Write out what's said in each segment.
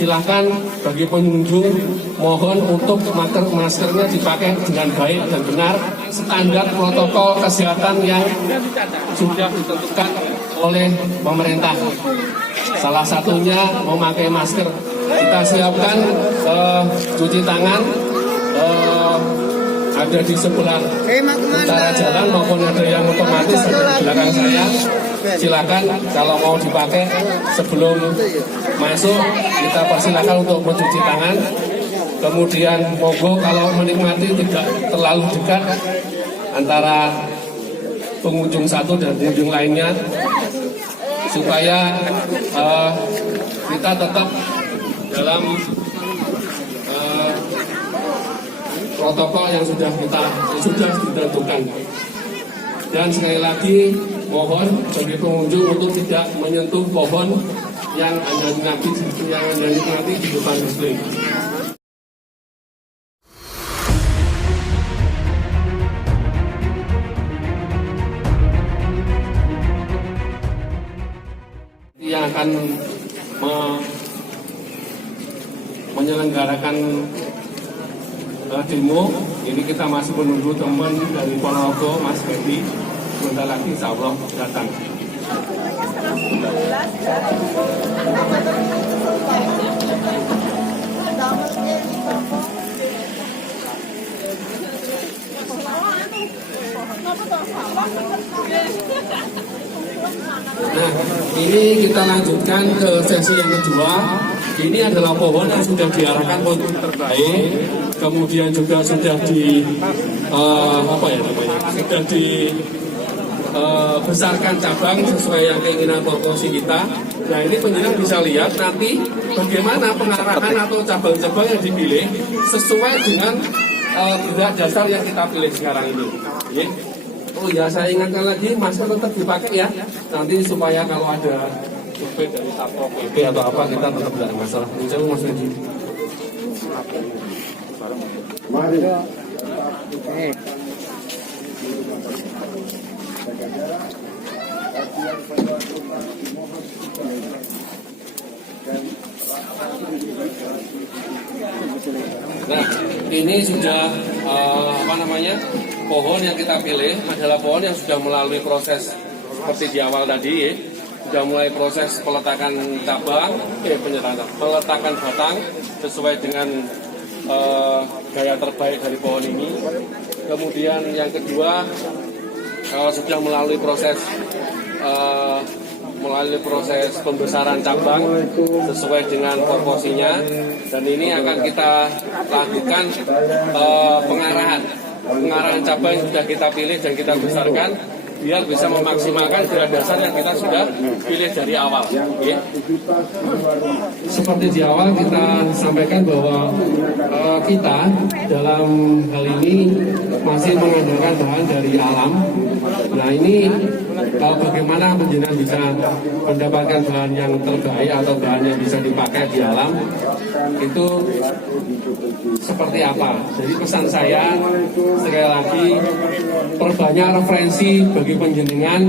Silahkan bagi pengunjung mohon untuk maskernya dipakai dengan baik dan benar standar protokol kesehatan yang sudah ditentukan oleh pemerintah. Salah satunya memakai masker. Kita siapkan cuci tangan ada di sebelah utara jalan maupun ada yang otomatis di belakang saya. Silakan kalau mau dipakai sebelum masuk kita persilakan untuk mencuci tangan. Kemudian monggo kalau menikmati tidak terlalu dekat antara pengunjung satu dan pengunjung lainnya supaya kita tetap dalam protokol yang sudah ditentukan. Dan sekali lagi mohon bagi pengunjung untuk tidak menyentuh pohon yang ada nanti di depan display. Yang akan menyelenggarakan demo ini kita masih menunggu teman dari Ponorogo, Mas Febi. Sebentar lagi insya Allah datang. Nah, ini kita lanjutkan ke sesi yang kedua. Ini adalah pohon yang sudah diarahkan untuk terbaik, kemudian juga sudah besarkan cabang sesuai yang keinginan proporsi kita. Nah, ini penjenengan bisa lihat nanti bagaimana pengarahan atau cabang-cabang yang dipilih sesuai dengan gerak dasar yang kita pilih sekarang ini. Ya. Oh ya, saya ingatkan lagi, masker tetap dipakai ya. Nanti supaya kalau ada survei dari Satpol PP atau apa kita tetap tidak ada masalah. Ini Mas Febi. Mari. Nah, ini sudah pohon yang kita pilih adalah pohon yang sudah melalui proses seperti di awal tadi ya. Sudah mulai proses peletakan cabang, peletakan batang sesuai dengan gaya terbaik dari pohon ini. Kemudian yang kedua sudah melalui proses pembesaran cabang sesuai dengan proporsinya, dan ini akan kita lakukan pengarahan cabang yang sudah kita pilih dan kita besarkan biar bisa memaksimalkan gerak dasar yang kita sudah pilih dari awal. Ya. Seperti di awal kita sampaikan bahwa kita dalam hal ini masih mengandalkan bahan dari alam. Nah, ini bagaimana penjenengan bisa mendapatkan bahan yang terbaik atau bahan yang bisa dipakai di alam itu seperti apa. Jadi pesan saya sekali lagi, perbanyak referensi bagi penjenengan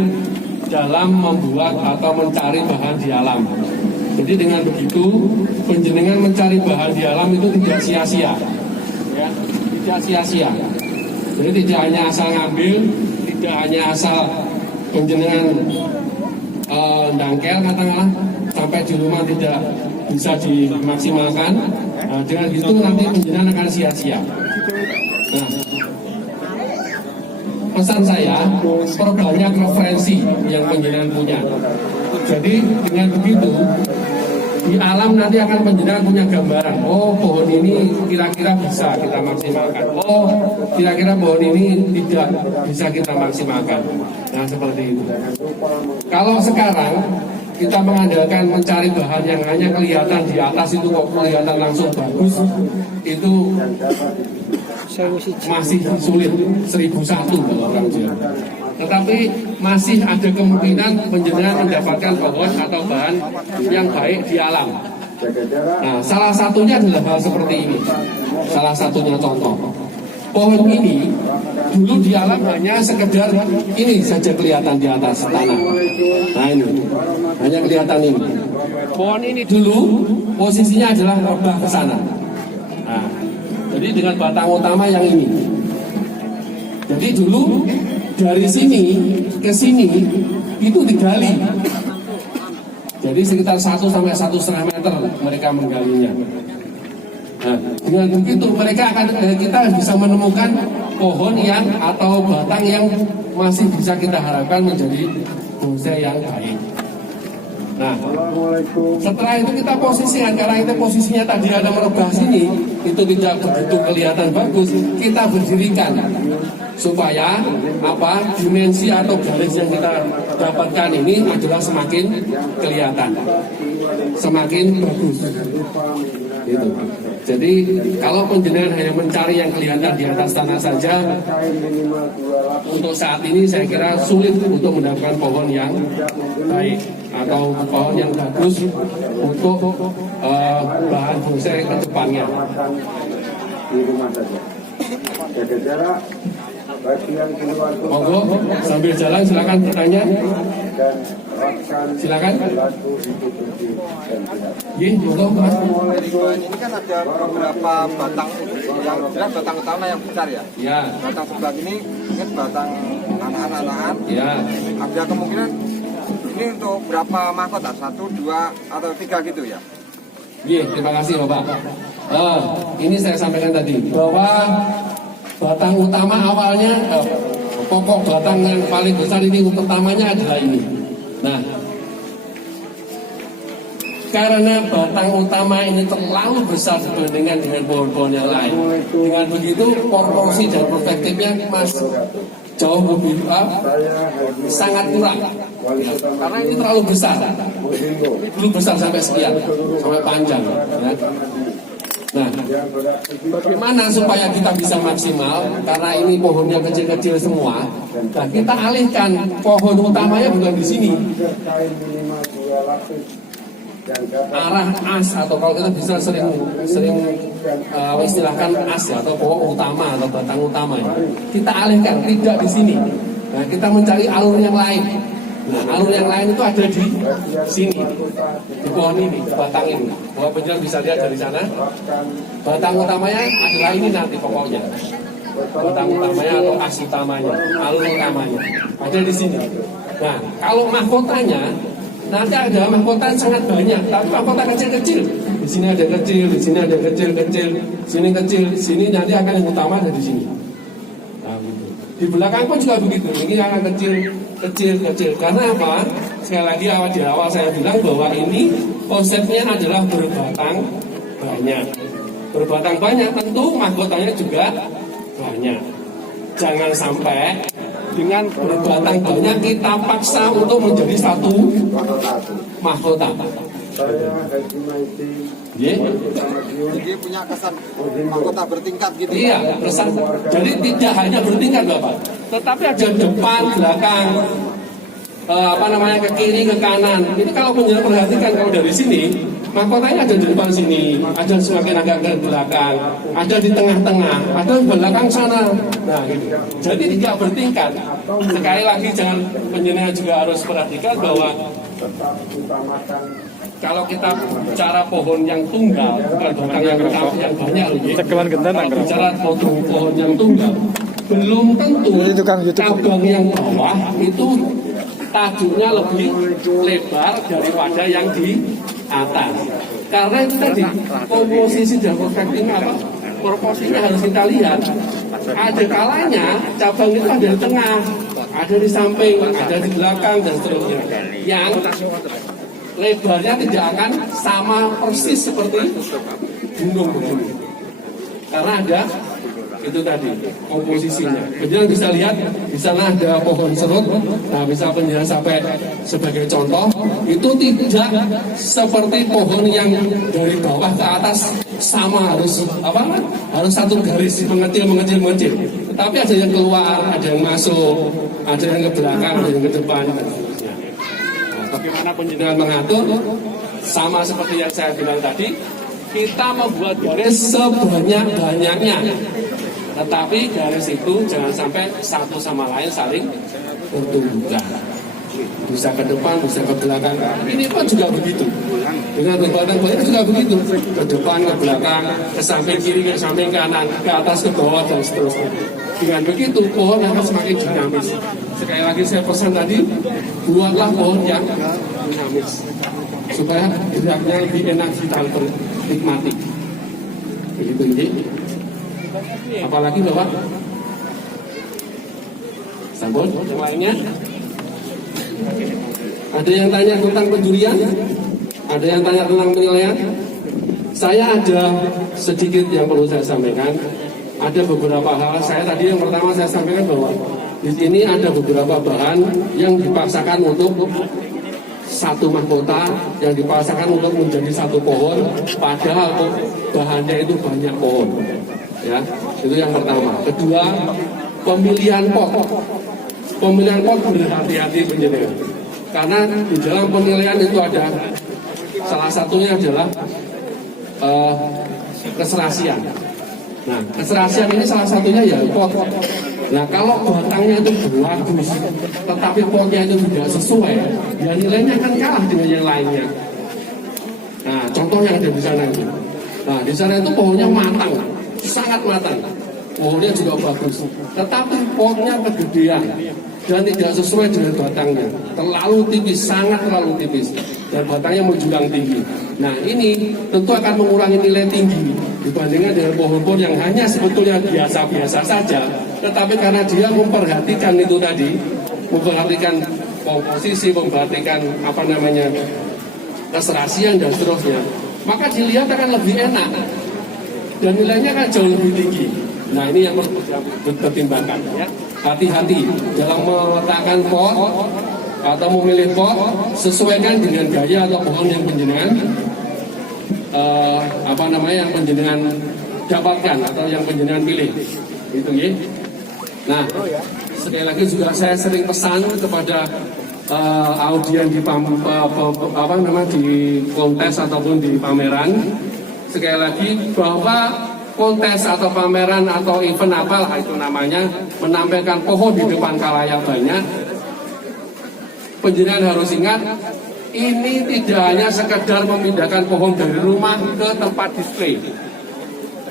dalam membuat atau mencari bahan di alam. Jadi dengan begitu penjenengan mencari bahan di alam itu tidak sia-sia, ya, tidak sia-sia. Jadi tidak hanya asal ngambil, tidak hanya asal penjenengan dangkel katakanlah sampai di rumah tidak bisa dimaksimalkan. Nah, dengan itu nanti penjenengan akan sia-sia. Nah, pesan saya, perbanyak referensi yang penjenengan punya. Jadi dengan begitu di alam nanti akan penjenengan punya gambaran. Oh, pohon ini kira-kira bisa kita maksimalkan. Oh, kira-kira pohon ini tidak bisa kita maksimalkan. Nah, seperti itu. Kalau sekarang kita mengandalkan mencari bahan yang hanya kelihatan di atas itu kok kelihatan langsung bagus, itu masih sulit. 1001 kalau orang Jawa. Tetapi masih ada kemungkinan penjenengan mendapatkan pohon atau bahan yang baik di alam. Nah, salah satunya adalah hal seperti ini. Salah satunya contoh. Pohon ini dulu di alam hanya sekedar ini saja kelihatan di atas tanah. Nah, ini hanya kelihatan ini. pohon ini dulu posisinya adalah rebah ke sana. Nah, jadi dengan batang utama yang ini. Jadi dulu dari sini ke sini itu digali. Jadi sekitar 1 sampai 1,5 meter mereka menggalinya. Nah, dengan begitu kita bisa menemukan pohon yang atau batang yang masih bisa kita harapkan menjadi bonsai yang baik. Nah, setelah itu kita posisikan, karena itu posisinya tadi ada merebah sini, itu tidak begitu kelihatan bagus, kita berdirikan supaya dimensi atau garis yang kita dapatkan ini adalah semakin kelihatan, semakin bagus. Gitu. Jadi kalau penjenengan hanya mencari yang kelihatan di atas tanah saja, untuk saat ini saya kira sulit untuk mendapatkan pohon yang baik atau pohon yang bagus untuk bahan bonsai ke depannya. Di rumah saja. Jaga jarak. Bagi yang di luar rumah. Monggo sambil jalan silakan bertanya. Dan silakan. Monggo Mas. Ini kan ada beberapa batang yang jelas batang utama yang besar ya. Ya. Batang sebelah ini mungkin batang anakan-anakan. Ya. Ada kemungkinan ini untuk berapa mahkota? 1, 2, atau 3 gitu ya? Iya, terima kasih Bapak. Ini saya sampaikan tadi bahwa batang utama awalnya pokok batang yang paling besar ini utamanya adalah ini. Nah, karena batang utama ini terlalu besar dibandingkan dengan pohon-pohon yang lain. Dengan begitu proporsi dan perspektifnya jauh lebih sangat kurang. Karena ini terlalu besar. Ini belum besar sampai sekian, sampai panjang. Ya. Nah, bagaimana supaya kita bisa maksimal? Karena ini pohonnya kecil-kecil semua. Nah, kita alihkan pohon utamanya bukan di sini. Arah as atau kalau kita bisa sering istilahkan as ya, atau pokok utama atau batang utama ya. Kita alihkan tidak di sini. Nah, kita mencari alur yang lain. Nah, alur yang lain itu ada di sini, di pohon ini, di batang ini. Bahwa penjual bisa lihat dari sana. Batang utamanya adalah ini nanti pokoknya. Batang utamanya atau as utamanya, alur utamanya ada di sini. Nah, kalau mahkotanya nanti ada mahkota yang sangat banyak, tapi mahkota kecil-kecil. Di sini ada kecil, di sini ada kecil-kecil, sini kecil, sini nanti akan yang utama ada di sini. Nah, gitu. Di belakang pun juga begitu. Ini akan kecil. Karena apa? Sekali lagi di awal saya bilang bahwa ini konsepnya adalah berbatang banyak. Berbatang banyak tentu mahkotanya juga banyak. Jangan sampai dengan berbatang banyak kita paksa untuk menjadi satu mahkota. Jadi punya kesan mahkota bertingkat gitu. Iya, kesan. Jadi tidak hanya bertingkat Bapak, tetapi ada depan, belakang, ke kiri, ke kanan. Ini kalau penjelasan perhatikan kalau dari sini, mahkotanya ada di depan sini, ada semakin agak ke belakang, ada di tengah-tengah, ada di belakang sana. Nah, gitu. Jadi tidak bertingkat. Sekali lagi jangan penjenengan juga harus perhatikan bahwa kalau kita bicara pohon yang tunggal, bukan batang yang banyak loh. Kalau bicara pohon yang tunggal, belum tentu cabang yang bawah itu tajuknya lebih lebar daripada yang di atas. Karena itu tadi komposisi dan perspektifnya proporsinya harus kita lihat. Ada kalanya cabang itu ada di tengah, ada di samping, ada di belakang dan seterusnya. Yang lebarnya tidak akan sama persis seperti gunung begini. Karena ada itu tadi komposisinya. Kemudian bisa lihat di sana ada pohon serut. Nah, bisa penjelasan sampai sebagai contoh itu tidak seperti pohon yang dari bawah ke atas sama harus satu garis mengecil. Tetapi ada yang keluar, ada yang masuk, ada yang ke belakang, ada yang ke depan. Nah, bagaimana penjenengan mengatur? Sama seperti yang saya bilang tadi, kita membuat garis sebanyak-banyaknya. Tetapi garis itu jangan sampai satu sama lain saling bertumbukan. bisa ke depan, bisa ke belakang. Ini pun juga begitu. Dengan berbatang banyak juga begitu, ke depan, ke belakang, ke samping kiri, ke samping kanan, ke atas, ke bawah, dan seterusnya. Dengan begitu, pohon akan semakin dinamis. Sekali lagi saya pesan tadi, buatlah pohon yang dinamis, supaya geraknya lebih enak kita nikmati. Begitu ini. Apalagi Bapak? Sambut, yang lainnya? Ada yang tanya tentang penjurian? Ada yang tanya tentang penilaian? Saya ada sedikit yang perlu saya sampaikan. Ada beberapa hal. Saya tadi yang pertama saya sampaikan bahwa di sini ada beberapa bahan yang dipaksakan untuk satu mahkota, yang dipaksakan untuk menjadi satu pohon, padahal bahannya itu banyak pohon. Ya, itu yang pertama. Kedua, pemilihan pot. Pemilihan pot berhati-hati penjenengan. Karena di dalam penilaian itu ada salah satunya adalah keserasian. Nah, keserasian ini salah satunya ya pot. Nah, kalau batangnya itu bagus, tetapi potnya itu tidak sesuai, ya nilainya akan kalah dengan yang lainnya. Nah, contoh yang ada di sana itu. Nah, di sana itu pohonnya matang, sangat matang. Pohonnya juga bagus, tetapi potnya kegedean dan tidak sesuai dengan batangnya, terlalu tipis, sangat terlalu tipis, dan batangnya menjulang tinggi. Nah, ini tentu akan mengurangi nilai tinggi dibandingkan dengan pohon-pohon yang hanya sebetulnya biasa-biasa saja, tetapi karena dia memperhatikan itu tadi, memperhatikan komposisi, memperhatikan keserasian dan seterusnya, maka dilihat akan lebih enak dan nilainya akan jauh lebih tinggi. Nah, ini yang perlu dipertimbangkan ya. Hati-hati dalam meletakkan pot atau memilih pot, sesuaikan dengan gaya atau pohon yang penjenengan yang penjenengan dapatkan atau yang penjenengan pilih. Itu ya. Nah, sekali lagi juga saya sering pesan kepada audien di di kontes ataupun di pameran, sekali lagi bahwa kontes atau pameran atau event apalah itu namanya, menampilkan pohon di depan khalayak banyak, penjenengan harus ingat, ini tidak hanya sekedar memindahkan pohon dari rumah ke tempat display,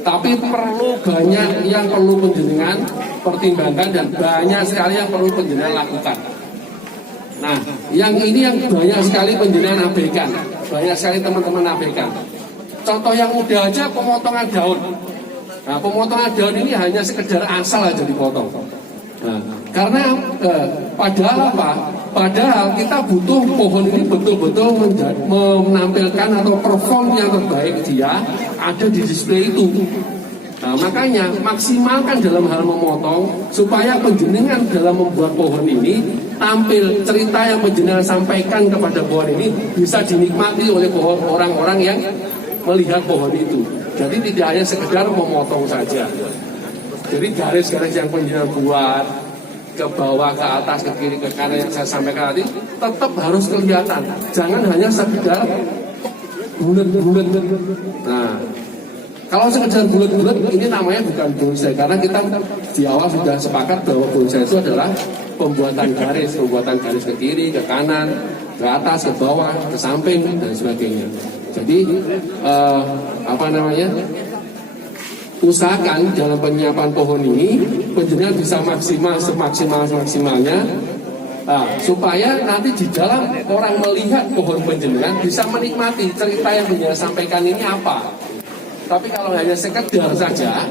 tapi perlu banyak yang perlu penjenengan pertimbangkan dan banyak sekali yang perlu penjenengan lakukan. Nah, yang ini yang banyak sekali penjenengan abaikan, banyak sekali teman-teman abaikan. Contoh yang mudah aja, pemotongan daun. Nah, pemotongan daun ini hanya sekedar asal aja dipotong. Nah, karena padahal apa? Padahal kita butuh pohon ini betul-betul menampilkan atau perform yang terbaik dia ada di display itu. Nah, makanya maksimalkan dalam hal memotong supaya penjenengan dalam membuat pohon ini tampil, cerita yang penjenengan sampaikan kepada pohon ini bisa dinikmati oleh orang-orang yang melihat pohon itu. Jadi tidak hanya sekedar memotong saja. Jadi garis-garis yang penjenengan buat ke bawah, ke atas, ke kiri, ke kanan yang saya sampaikan tadi tetap harus kelihatan. Jangan hanya sekedar bulat-bulat. Nah, kalau sekedar bulat-bulat ini namanya bukan bonsai, karena kita di awal sudah sepakat bahwa bonsai itu adalah pembuatan garis ke kiri, ke kanan, ke atas, ke bawah, ke samping dan sebagainya. Jadi usahakan dalam penyiapan pohon ini penjenengan bisa semaksimalnya supaya nanti di dalam orang melihat pohon penjenengan bisa menikmati cerita yang penjenengan sampaikan ini apa. Tapi kalau hanya sekedar saja,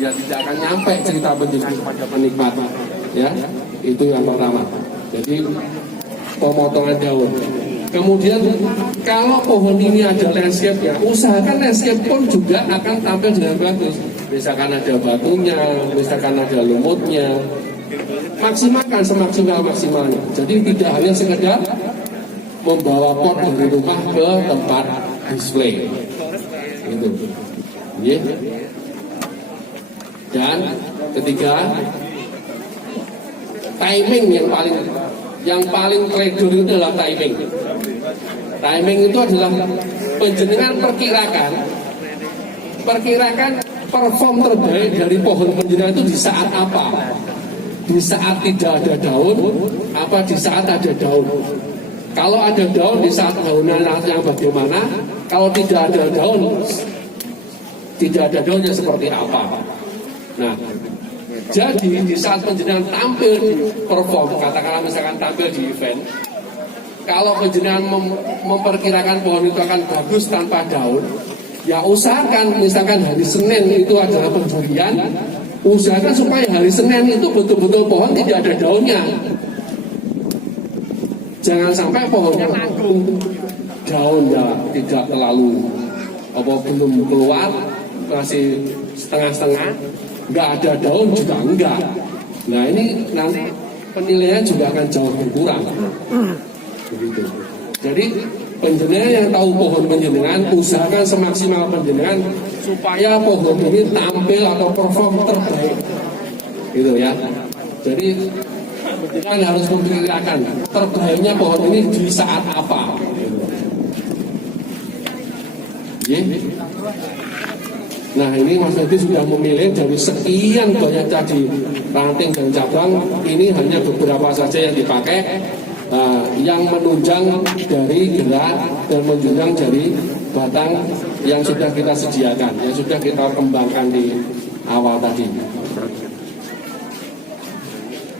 ya tidak akan nyampe cerita penjenengan kepada penikmat. Ya, itu yang pertama. Jadi pemotongan daun. Kemudian kalau pohon ini ada landscape-nya, usahakan landscape pun juga akan tampil dengan bagus. Misalkan ada batunya, misalkan ada lumutnya, maksimalkan semaksimalnya. Jadi tidak hanya sekedar membawa pot dari rumah ke tempat display. Gitu. Yeah. Dan ketiga, timing yang paling teledor itu adalah timing. Timing itu adalah penjenengan perkirakan perform terbaik dari pohon penjenengan itu di saat apa. di saat tidak ada daun, apa di saat ada daun. Kalau ada daun di saat daunnya yang bagaimana? Kalau tidak ada daun, tidak ada daunnya seperti apa? Nah, jadi di saat penjenengan tampil di perform, katakanlah misalkan tampil di event, kalau penjenengan memperkirakan pohon itu akan bagus tanpa daun, ya usahakan misalkan hari Senin itu adalah pendurian, usahakan supaya hari Senin itu betul-betul pohon tidak ada daunnya. Jangan sampai pohonnya nanggung, daunnya tidak terlalu belum keluar, masih setengah-setengah, nggak ada daun juga enggak. Nah ini nanti penilaian juga akan jauh berkurang. Begitu. Jadi penjenengan yang tahu pohon penjenengan, usahakan semaksimal penjenengan supaya pohon ini tampil atau perform terbaik. Gitu ya. Jadi penjenengan harus memperkirakan terbaiknya pohon ini di saat apa. Gitu. Nah ini Mas Edi sudah memilih dari sekian banyak tadi ranting dan cabang, ini hanya beberapa saja yang dipakai, yang menunjang dari gerak dan menunjang dari batang yang sudah kita sediakan, yang sudah kita kembangkan di awal tadi.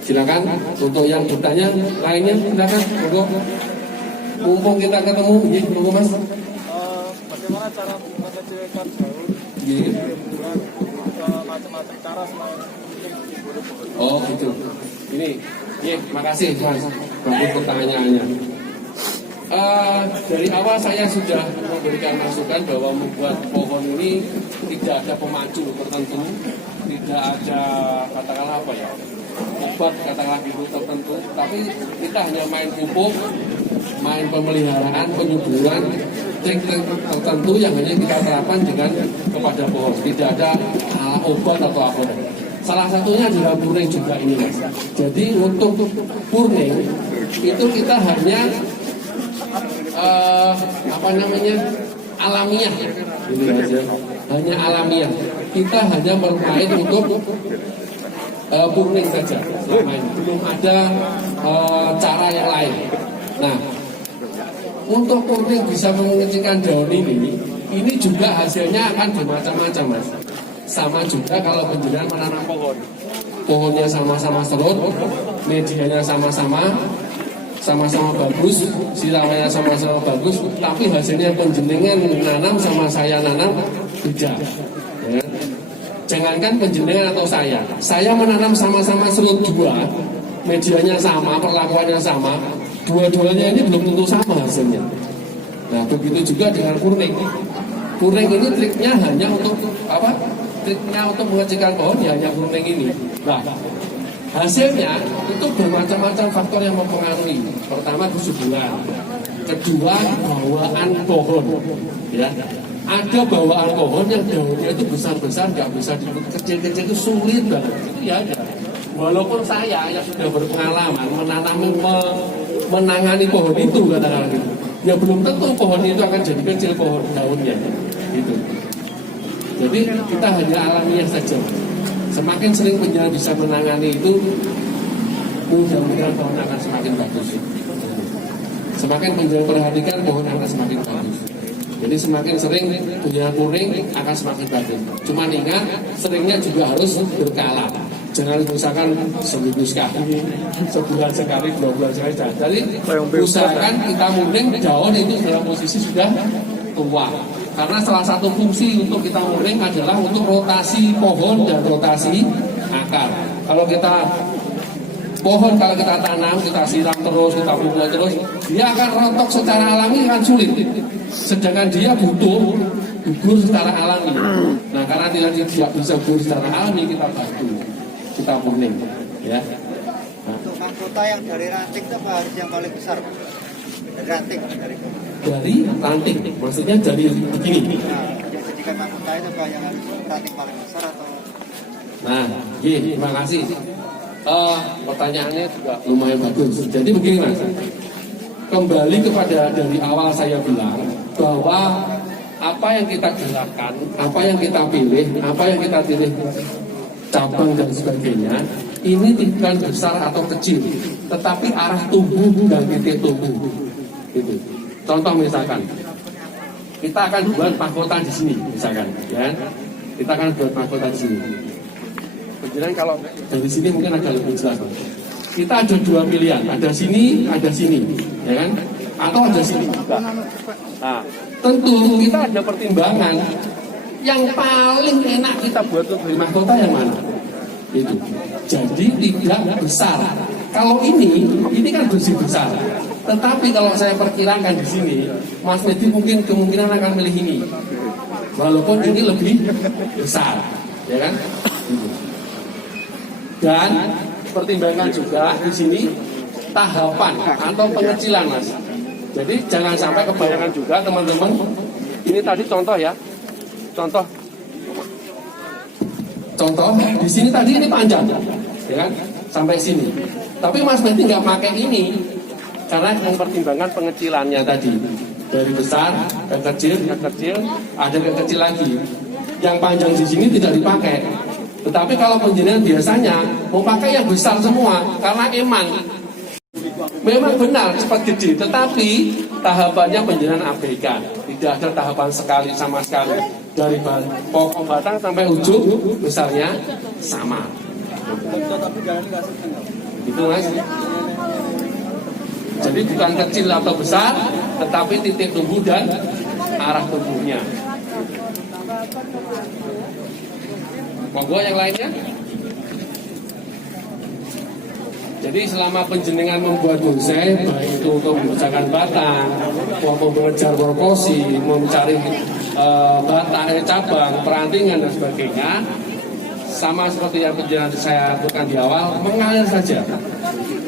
Silakan untuk yang bertanya lainnya, silakan. Mumpung kita ketemu, monggo Mas. Bagaimana cara mengecilkan daun? Macam-macam cara selain oh gitu. Ini, makasih Mas, bagus pertanyaannya. Dari awal saya sudah memberikan masukan bahwa membuat pohon ini tidak ada pemacu tertentu, tidak ada katakanlah apa ya, obat katakanlah gitu tertentu, tapi kita hanya main pupuk, main pemeliharaan, penyuburan, trik-trik tertentu yang hanya kita terapkan dengan kepada pohon, tidak ada obat atau apa. Salah satunya adalah purning juga ini Mas. Jadi untuk purning itu kita hanya alamiah, ini aja. Hanya alamiah. Kita hanya bermain untuk purning saja. Selama ini belum ada cara yang lain. Nah, untuk purning bisa mengecilkan daun ini juga hasilnya akan bermacam-macam Mas. Sama juga kalau penjenengan menanam pohon, pohonnya sama-sama serut, medianya sama-sama bagus, siramanya sama-sama bagus, tapi hasilnya penjenengan nanam sama saya nanam beda. Ya. Jangankan penjenengan atau saya menanam sama-sama serut dua, medianya sama, perlakuannya sama, dua-duanya ini belum tentu sama hasilnya. Nah begitu juga dengan purning. Purning ini triknya hanya untuk apa? Triknya untuk mengecilkan pohon ya hanya purning ini. Nah, hasilnya itu bermacam-macam faktor yang mempengaruhi. Pertama kesuburan, kedua bawaan pohon. Ya, ada bawaan pohon yang daunnya itu besar-besar, nggak bisa dibuat kecil-kecil itu sulit banget. Itu ya ada. Walaupun saya yang sudah berpengalaman menangani pohon itu katakanlah gitu, ya belum tentu pohon itu akan jadi kecil pohon daunnya. Gitu. Jadi kita hanya alamiah saja. Semakin sering penjenengan bisa menangani itu, mudah-mudahan pohon akan semakin bagus. Semakin penjenengan perhatikan, pohon akan semakin bagus. Jadi semakin sering penjenengan purning akan semakin bagus. Cuma ingat, seringnya juga harus berkala. Jangan misalkan seminggu sekali, sebulan sekali, 2 bulan sekali. Jadi usahakan kita purning daun itu dalam posisi sudah tua. Karena salah satu fungsi untuk kita purning adalah untuk rotasi pohon dan rotasi akar. Kalau kita pohon kalau kita tanam, kita siram terus, kita pupuk terus, dia akan rontok secara alami akan sulit. Sedangkan dia butuh gugur secara alami. Nah karena dia tidak bisa gugur secara alami, kita bantu, kita purning. Ya. Untuk mahkota yang dari ranting itu harus yang paling besar. Dari ranting dari ranting, maksudnya dari begini. Nah, jadikan mahkota itu yang harus ranting paling besar atau? Nah, terima kasih. Pertanyaannya juga lumayan bagus. Jadi begini Mas, kembali kepada dari awal saya bilang bahwa apa yang kita gerakkan, apa yang kita pilih, apa yang kita pilih cabang dan sebagainya, ini bukan besar atau kecil, tetapi arah tumbuh dan titik tumbuh. Itu. Contoh misalkan, kita akan buat mahkota di sini, misalkan, ya. Kita akan buat mahkota di sini. Kemudian kalau dari sini mungkin agak lebih jelas. Kita ada dua pilihan, ada sini, ya kan? Atau ada sini. Nah, tentu kita ada pertimbangan. Yang paling enak kita buat untuk mahkota yang mana? Itu. Jadi tidak besar. Kalau ini kan besar. Tetapi kalau saya perkirakan di sini, Mas Medi mungkin kemungkinan akan milih ini. Walaupun ini lebih besar, ya kan? Dan pertimbangan juga di sini tahapan atau pengecilan, Mas. Jadi jangan sampai kebayangan juga teman-teman. Ini tadi contoh ya. Contoh di sini tadi ini panjang, ya kan? Sampai sini. Tapi Mas Medi nggak pakai ini karena mempertimbangkan pengecilannya tadi. Dari besar ke kecil, ada ke kecil lagi. Yang panjang di sini tidak dipakai. Tetapi kalau penjenengan biasanya mau pakai yang besar semua karena memang benar cepat gede, tetapi tahapannya penjenengan abaikan. Tidak ada tahapan sama sekali dari pokok batang sampai ujung besarnya sama. Itu Mas. Jadi bukan kecil atau besar, tetapi titik tumbuh dan arah tumbuhnya. Monggo yang lainnya. Jadi selama penjenengan membuat bonsai, baik itu untuk membesarkan batang, maupun mengejar proposi, mencari batang, cabang, perantingan dan sebagainya, sama seperti yang penjenengan saya lakukan di awal, mengalir saja.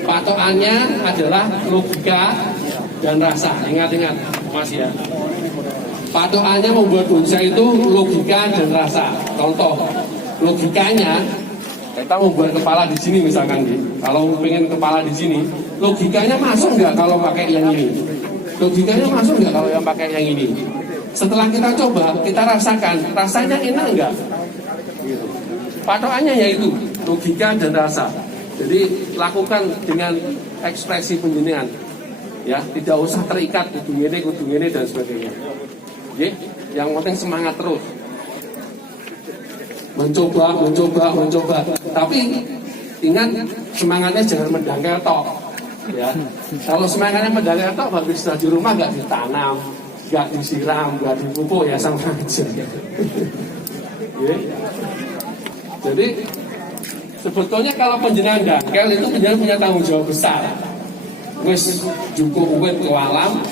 Patokannya adalah logika dan rasa. Ingat-ingat, Mas ya. Patokannya membuat bonsai itu logika dan rasa. Contoh, logikanya kita membuat kepala di sini misalkan, kalau pengen kepala di sini, logikanya masuk nggak kalau pakai yang ini? Logikanya masuk nggak kalau yang pakai yang ini? Setelah kita coba, kita rasakan, rasanya enak nggak? Patokannya yaitu logika dan rasa. Jadi lakukan dengan ekspresi penjenengan, ya, tidak usah terikat kudu ini dan sebagainya. Oke, yang penting semangat terus. Mencoba. Tapi ingat semangatnya jangan mendangkal tok. Ya, kalau semangatnya mendangkal tok, habis di rumah nggak ditanam, nggak disiram, nggak dipupuk, ya sama aja. Ya. Jadi sebetulnya kalau penjenengan dangkal itu penjenengan punya tanggung jawab besar. Wis cukup urip ke alam,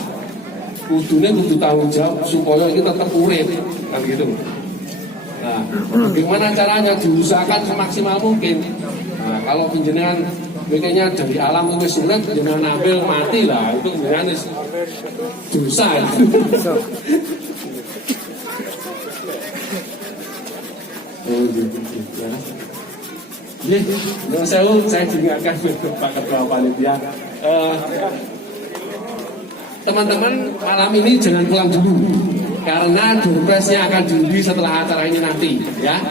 kudu tanggung jawab supaya ini tetap urip, kan gitu. Nah, bagaimana caranya? Diusahakan semaksimal mungkin. Nah, kalau penjenengan bikinnya dari alam itu sulit, penjenengan ambil mati lah, itu penjenengan dosa. Saya diingatkan Pak Ketua Panitia. Teman-teman, malam ini jangan pulang dulu. Karena doorpress-nya akan diundi setelah acara ini nanti, ya.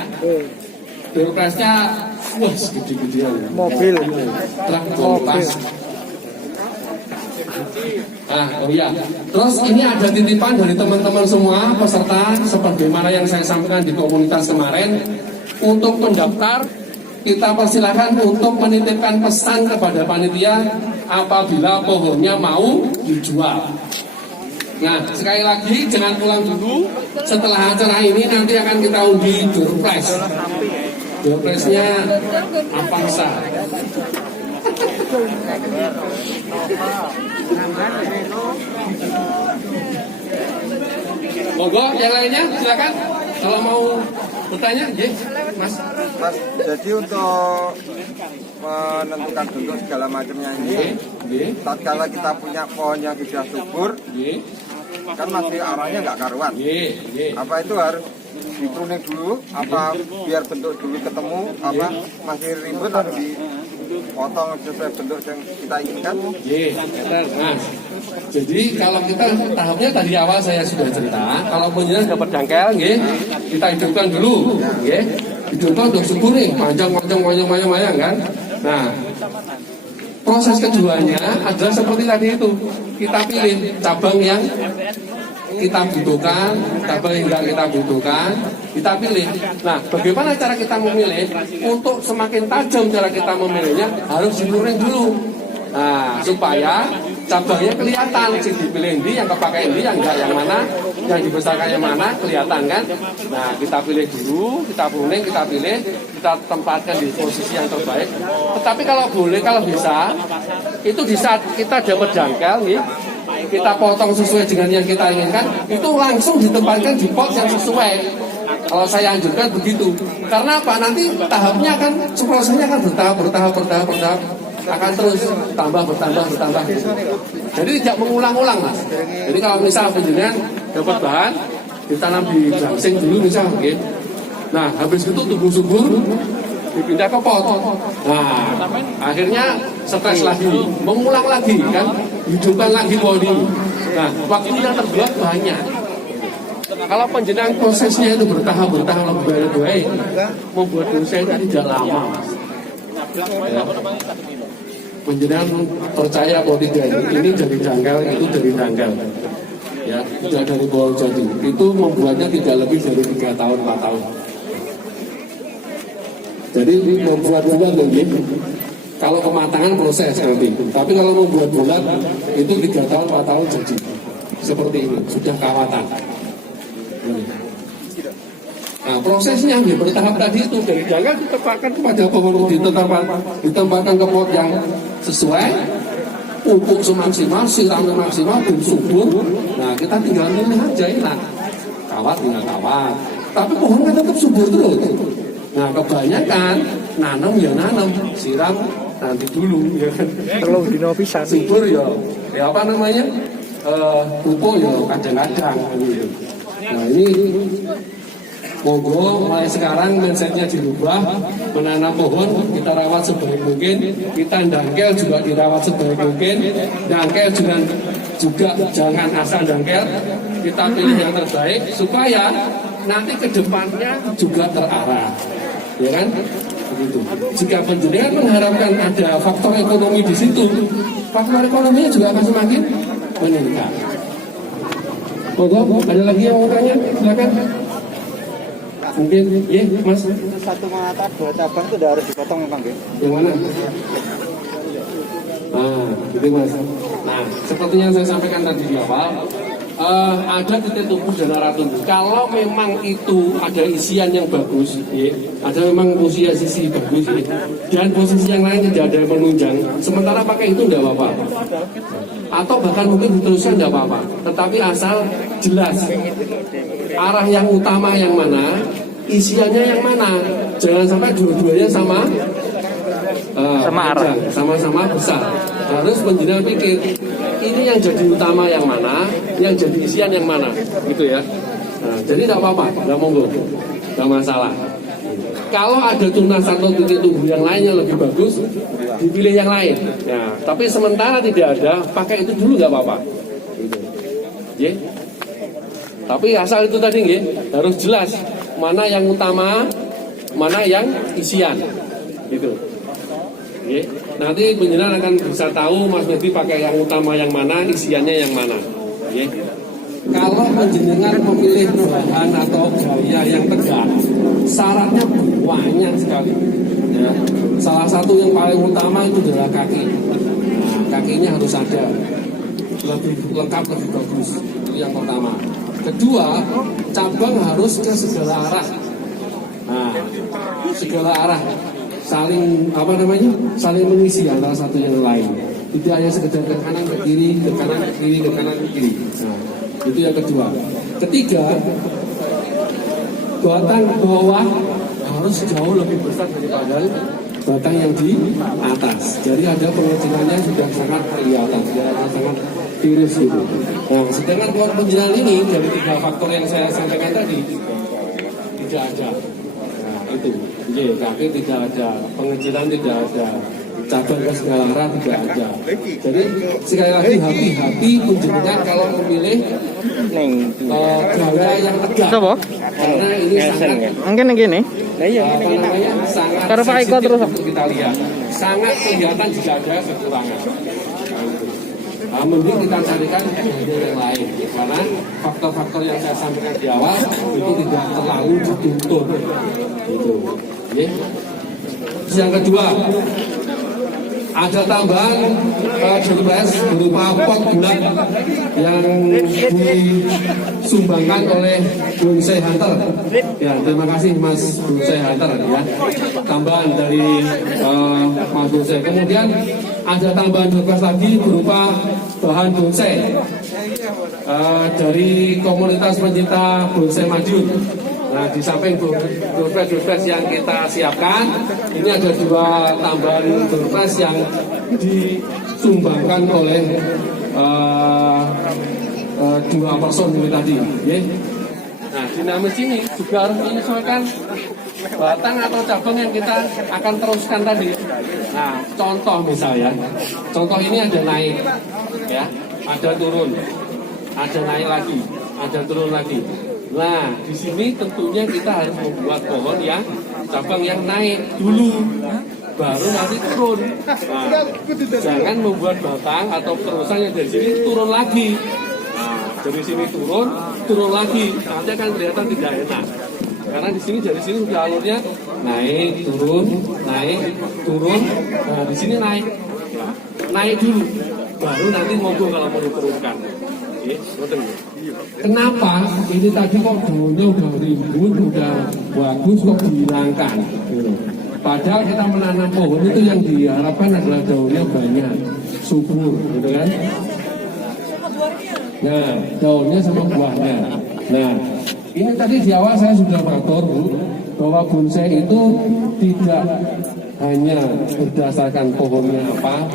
Doorpress-nya, wah, gede-gedean. Mobil, truk kompas. Oh iya. Terus ini ada titipan dari teman-teman semua peserta, sebagaimana yang saya sampaikan di komunitas kemarin. Untuk pendaftar, kita persilakan untuk menitipkan pesan kepada panitia apabila pohonnya mau dijual. Nah, sekali lagi jangan pulang dulu. Setelah acara ini nanti akan kita undi door prize. Door prize-nya Avanza. Monggo yang lainnya silakan. Kalau mau bertanya, Mas. Jadi untuk menentukan bentuk segala macamnya ini, tatkala kita punya pohon yang sudah subur, kan masih arahnya nggak karuan. Apa itu harus dipruning dulu? Apa biar bentuk dulu ketemu? Apa masih ribet harus dipotong sesuai bentuk yang kita inginkan? Mas. Jadi kalau kita tahapnya tadi awal saya sudah cerita, kalau penjenengan dapat dangkel, kita hidupkan dulu, ya. Hidupkan untuk subur nih, panjang kan. Nah, proses keduanya adalah seperti tadi itu, kita pilih cabang yang kita butuhkan, cabang yang tidak kita butuhkan, kita pilih. Nah, bagaimana cara kita memilih? Untuk semakin tajam cara kita memilihnya harus dikuring dulu. Nah, supaya cabangnya kelihatan, sih dipilih ini, yang kepakai ini, yang enggak yang mana, yang dibesarkan yang mana, kelihatan kan? Nah, kita pilih dulu, kita pruning, kita pilih, kita tempatkan di posisi yang terbaik. Tetapi kalau boleh, kalau bisa, itu di saat kita dapat jangkal, nih, kita potong sesuai dengan yang kita inginkan, itu langsung ditempatkan di pot yang sesuai. Kalau saya anjurkan begitu. Karena apa? Nanti tahapnya kan, prosesnya kan bertahap, akan terus bertambah. Jadi tidak mengulang-ulang, Mas. Jadi kalau misal penjenengan dapat bahan, ditanam di gangsing dulu misal, gitu. Nah, habis itu tumbuh subur, dipindah ke pot. Nah, akhirnya stres lagi, mengulang lagi kan, hidupkan lagi pohon ini. Nah, waktu yang terbuat banyak. Kalau penjenengan prosesnya itu bertahap lebih baik, membuat dosa itu tidak lama, Mas. Ya. Penjenengan percaya atau tidak, ini dari janggal, itu dari janggal, ya, tidak dari bawah jadi. Itu membuatnya tidak lebih dari 3 tahun, 4 tahun. Jadi membuat bulat lebih, kalau kematangan proses nanti. Tapi kalau membuat bulat itu 3 tahun, 4 tahun jadi. Seperti ini, sudah kawatan. Nah, prosesnya yang bertahap tadi itu dari janggal ditempatkan kepada pohon, ditempatkan ke pot yang sesuai, pupuk semaksimal, siramnya maksimal, subur. Nah, kita tinggal milih aja, enak. Kawat tinggal kawat. Tapi pohon kan tetap subur terus. Nah, kebanyakan nanam, siram nanti dulu, ya kan. Kalau dino pisan. Subur ya apa namanya? Pupuk ya kadang-kadang gitu. Nah, ini monggo mulai sekarang mindsetnya dirubah, menanam pohon kita rawat sebaik mungkin, kita dangkel juga dirawat sebaik mungkin, dangkel juga jangan asal dangkel, kita pilih yang terbaik supaya nanti kedepannya juga terarah, ya kan? Begitu. Jika penjenengan mengharapkan ada faktor ekonomi di situ, faktor ekonominya juga akan semakin meningkat. Monggo, ada lagi yang mau tanya? Silakan. Mungkin, ya Mas. Satu mata 2 cabang itu udah harus dipotong Bang, ya? Yang mana? Nah, gitu Mas. Nah, seperti yang saya sampaikan tadi di awal, ada titik tumbuh dan arah tumbuh. Kalau memang itu ada isian yang bagus, ya, ada memang sisi bagus, ya, dan posisi yang lain tidak ada yang menunjang, sementara pakai itu tidak apa-apa. Atau bahkan mungkin diteruskan tidak apa-apa. Tetapi asal jelas arah yang utama yang mana, isiannya yang mana. Jangan sampai dua-duanya sama arah, sama-sama besar. Harus penjenengan pikir ini yang jadi utama yang mana, yang jadi isian yang mana, gitu ya. Nah, jadi tidak apa-apa, tidak monggo, tidak masalah. Kalau ada tunas atau titik tumbuh yang lain yang lebih bagus, dipilih yang lain. Ya, tapi sementara tidak ada, pakai itu dulu nggak apa-apa. Gitu. Ya. Tapi asal itu tadi, ya, harus jelas mana yang utama, mana yang isian, gitu. Ya. Nanti penjenengan akan bisa tahu Mas Medi pakai yang utama yang mana, isiannya yang mana. Ya. Kalau penjenengan memilih bahan atau gaya yang tegak, syaratnya banyak sekali. Ya. Salah satu yang paling utama itu adalah kaki. Nah, kakinya harus ada, lebih lengkap, lebih bagus. Itu yang pertama. Kedua, cabang harus ke segala arah. Nah, segala arah. Saling saling mengisi antara satu yang lain. Tidak hanya sekedar ke kanan ke kiri, ke kanan ke kiri, ke kanan ke kiri. Nah, itu yang kedua. Ketiga, batang bawah harus jauh lebih besar daripada batang yang di atas. Jadi ada pengecilannya sudah sangat kelihatan, sudah sangat tiris gitu. Nah, sedangkan pohon penjenengan ini dari 3 faktor yang saya sampaikan tadi tidak ada. Nah, itu. Kaki tidak ada, pengecilan tidak ada, cabang ke segala arah tidak ada. Jadi sekali lagi hati-hati penjenengan kalau memilih gaya yang tegak. karena ini sangat Mungkin gini. apa namanya sangat Karo Pak Eko sensitif terus. untuk kita lihat, sangat kelihatan jika ada kekurangan. Mending kita carikan jalur yang lain, karena faktor-faktor yang saya sampaikan di awal itu tidak terlalu dituntut. Gitu. Oke. Terus yang kedua, ada tambahan DPS berupa pot bulat yang disumbangkan oleh Bonsai Hunter. Ya, terima kasih Mas Bonsai Hunter ya. Tambahan dari Mas Bonsai. Kemudian ada tambahan DPS lagi berupa bahan bonsai dari komunitas pencinta bonsai Madiun. Nah, di samping doorpress yang kita siapkan, ini ada 2 tambahan doorpress yang disumbangkan oleh 2 person ini tadi. Ya. Nah, dinamis ini juga harus menyesuaikan batang atau cabang yang kita akan teruskan tadi. Nah, contoh misalnya, contoh ini ada naik, ya, ada turun, ada naik lagi, ada turun lagi. Nah, di sini tentunya kita harus membuat pohon yang cabang yang naik dulu, baru nanti turun. Nah, jangan membuat batang atau terusan yang dari sini turun lagi. Nah, dari sini turun lagi, nanti akan kelihatan tidak enak. Karena di sini dari sini sudah alurnya naik, turun. Nah, di sini naik dulu, baru nanti monggo kalau mau diturunkan. Oke, kenapa ini tadi kok daunnya udah rimbun, udah bagus kok dihilangkan? Padahal kita menanam pohon itu yang diharapkan adalah daunnya banyak, subur, gitu kan? Nah, daunnya sama buahnya. Nah, ini tadi di awal saya sudah mengatur bahwa bonsai itu tidak hanya berdasarkan pohonnya apa,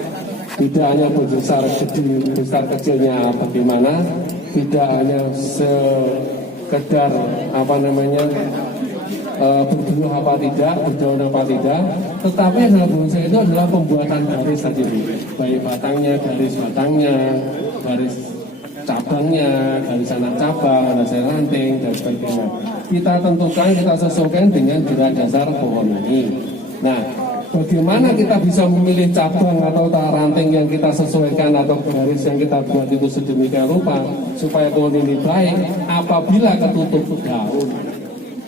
tidak hanya besar kecilnya bagaimana, tidak hanya sekedar apa namanya berbuah apa tidak, berdaun apa tidak, tetapi adalah bonsai itu adalah pembuatan garis tadi, baik batangnya, garis batangnya, garis cabangnya, garis anak cabang, garis ranting dan sebagainya. Kita tentukan, kita sesuaikan dengan berat dasar pohon ini. Nah, bagaimana kita bisa memilih cabang atau ranting yang kita sesuaikan atau garis yang kita buat itu sedemikian rupa supaya pohon ini baik apabila ketutup daun.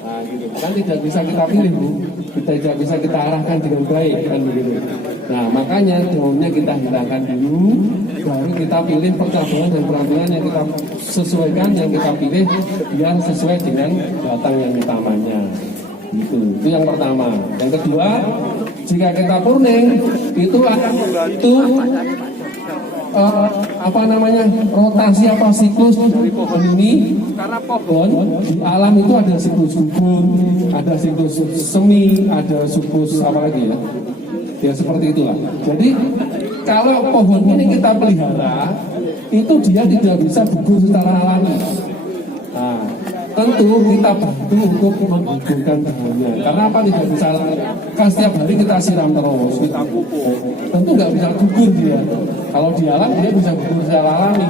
Nah, gitu. Kan tidak bisa kita pilih, Bu. Tidak bisa kita arahkan dengan baik, kan begitu. Nah, makanya daunnya kita hilangkan dulu, baru kita pilih percabangan dan perantingan yang kita sesuaikan, yang kita pilih biar sesuai dengan batang yang utamanya. Itu yang pertama. Yang kedua, jika kita pruning itu akan membantu rotasi apa siklus dari pohon ini, karena pohon di alam itu ada siklus gugur, ada siklus semi, ada siklus apa lagi ya seperti itulah. Jadi kalau pohon ini kita pelihara itu dia tidak bisa gugur secara alami. Nah, tentu kita bantu untuk menggugurkan daunnya. Karena apa tidak bisa? Kan setiap hari kita siram terus, kita pupuk. Tentu nggak bisa gugur dia. Kalau di alam dia bisa gugur secara alami.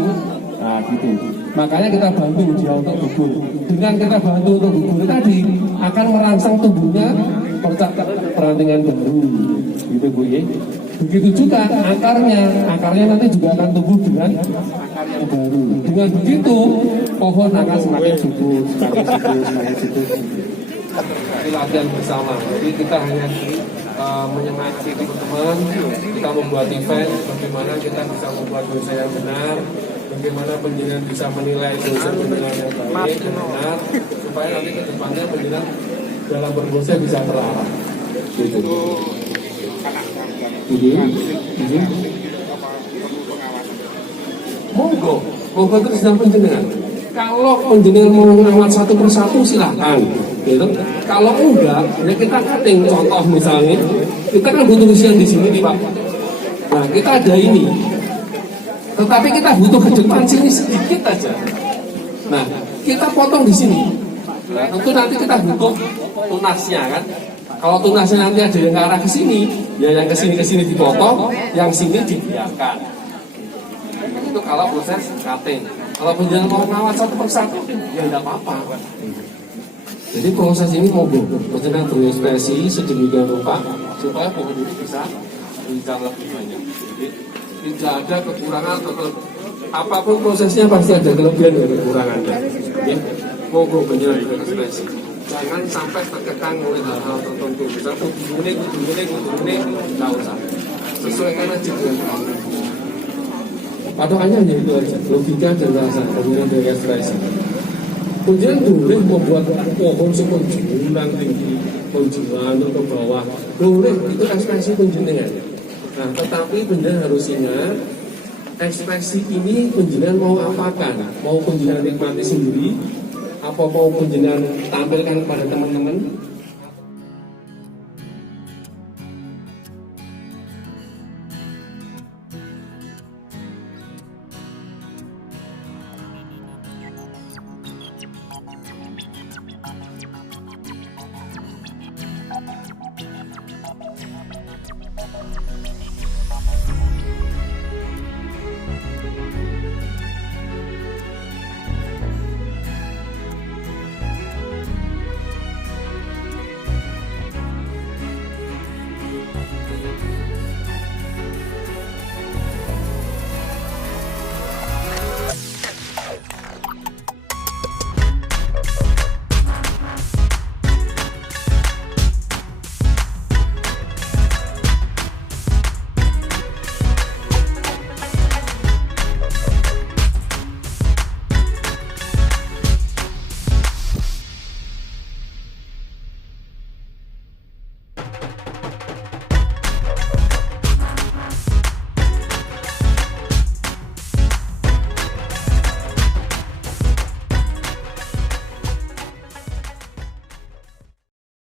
Nah gitu. Makanya kita bantu dia untuk gugur. Dengan kita bantu untuk gugur tadi akan merangsang tumbuhnya perantingan baru. Gitu Bu ya. Begitu juga akarnya nanti juga akan tumbuh dengan akar yang baru. Dengan begitu pohon akan semakin subur, semakin subur. Ini latihan bersama. Jadi kita hanya menyemangati teman-teman, kita membuat event, bagaimana kita bisa membuat bonsai yang benar, bagaimana penjenengan bisa menilai bonsai yang baik dan benar, supaya nanti ke depannya penjenengan dalam berbonsai bisa terarah. Gitu. Monggo terus sedang penjenengan. Kalau penjenengan mau mengawat satu persatu silahkan, gitu. Kalau enggak, ya kita cutting. Contoh misalnya, kita kan butuh isian di sini nih Pak. Nah kita ada ini, tetapi kita butuh ke depan sini sedikit aja. Nah kita potong di sini. Nah, tentu nanti kita butuh tunasnya kan. Kalau tunasnya nanti ada yang ke arah ke sini, ya yang ke sini dipotong, yang sini dibiarkan. Itu kalau proses cutting. Kalau penjualan mau ngawat satu persatu, ya tidak apa-apa. Jadi proses ini monggo, penjenengan berekspresi sedemikian rupa supaya pohon ini bisa lebih banyak. Jadi tidak ada kekurangan atau apapun prosesnya pasti ada kelebihan dan kekurangannya. Ya, monggo penjenengan berekspresi. Jangan sampai terkekang oleh hal-hal tertentu. Misal kudu ini, nggak usah. Sesuaikan aja dengan kamu. Patokannya hanya itu aja, logika dan rasa, penjenengan berekspresi. Kemudian boleh membuat pohon semenjulang tinggi, menjulang ke bawah. Boleh, itu ekspresi penjenengan. Nah, tetapi penjenengan harus ingat, ekspresi ini penjenengan mau apakan? Mau penjenengan nikmati sendiri? Apa mau penjenengan tampilkan kepada teman-teman?